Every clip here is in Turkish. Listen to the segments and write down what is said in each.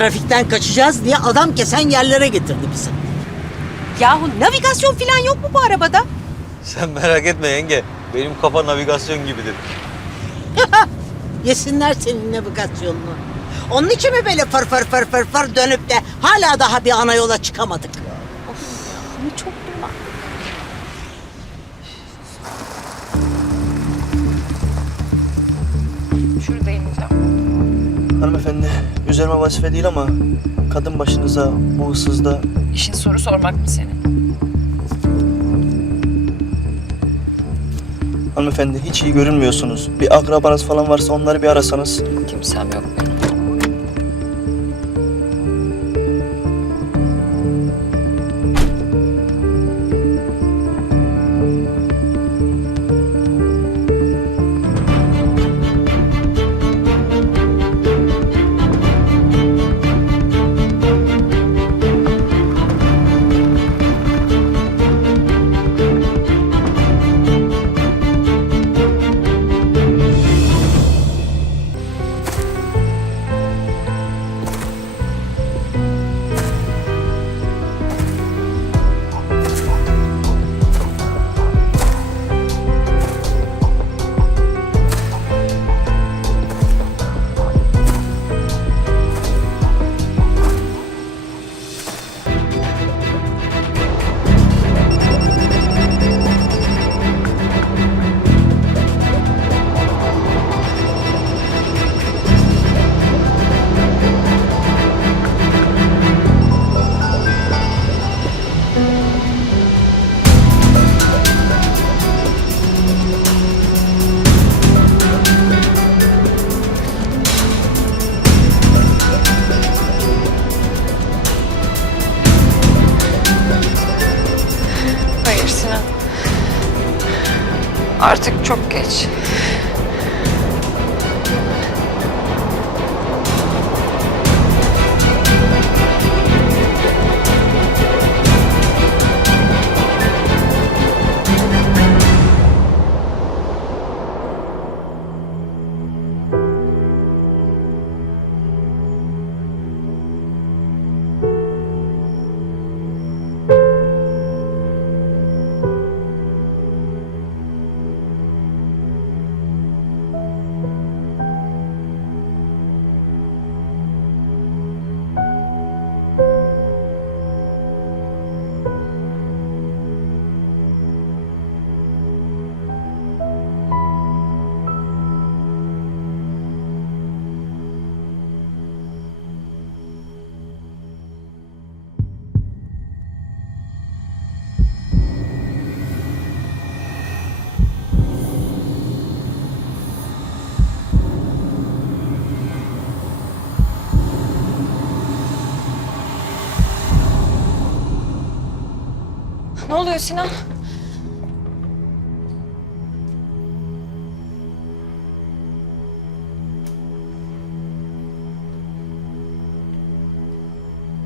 Trafikten kaçacağız diye adam kesen yerlere getirdi bizi. Yahu navigasyon falan yok mu bu arabada? Sen merak etme yenge. Benim kafa navigasyon gibidir. Yesinler senin navigasyonunu. Onun için mi böyle fır fır fır fır fır dönüp de hala daha bir ana yola çıkamadık? Ne çok üzerime vazife değil ama kadın başınıza bu ıssızda İşin soru sormak mı senin? hanımefendi hiç iyi görünmüyorsunuz. Bir akrabanız falan varsa onları bir arasanız. Kimsem yok benim. Artık çok geç. Ne oluyor Sinan?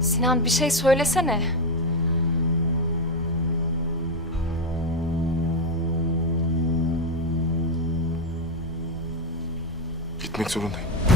Sinan bir şey söylesene. Gitmek zorundayım.